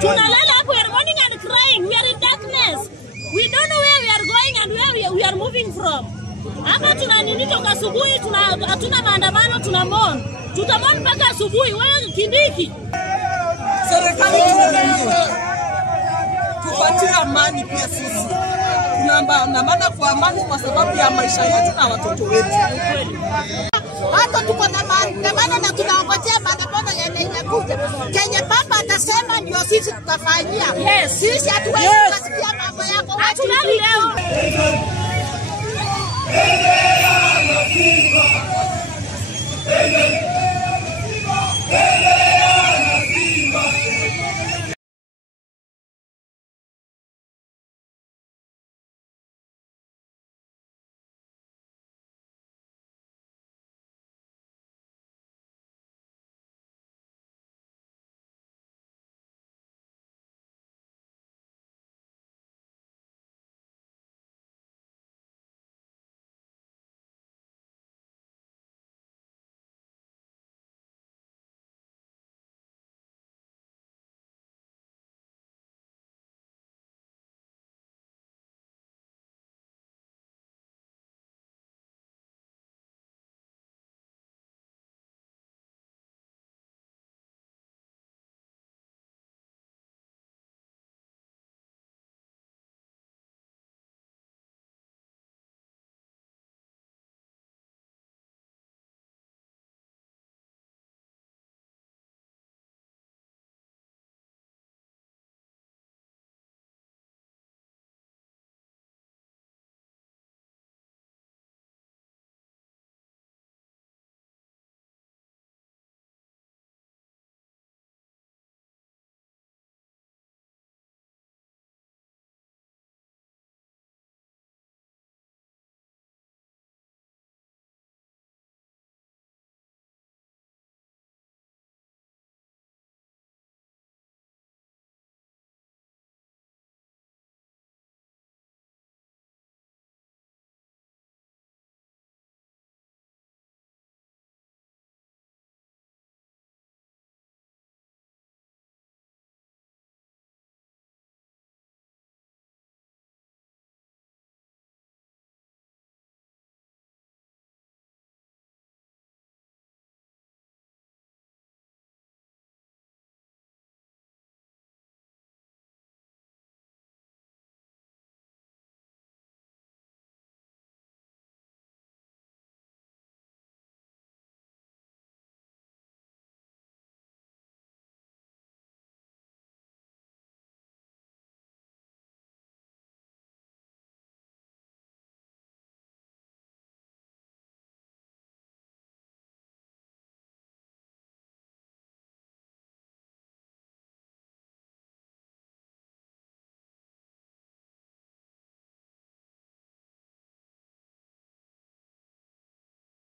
Tunalala hapo, we are mourning and crying. We are in darkness. We don't know where we are going and where we are moving from. Hapa tunanini toka asubuhi, hatuna maandamano, tunamon. Tutamon mpaka asubuhi. Wewe Kindiki. Serikali tupatie amani pia sisi. Tunaandamana kwa amani kwa sababu ya maisha yetu na watoto wetu. Hata tuko na maandamano na tunaongojea maandamano yanayokuja. Kenya baba atasema ndio sisi tutafanyia. Yes. Sisi hatuwezi kusikia mambo yako. Hatuna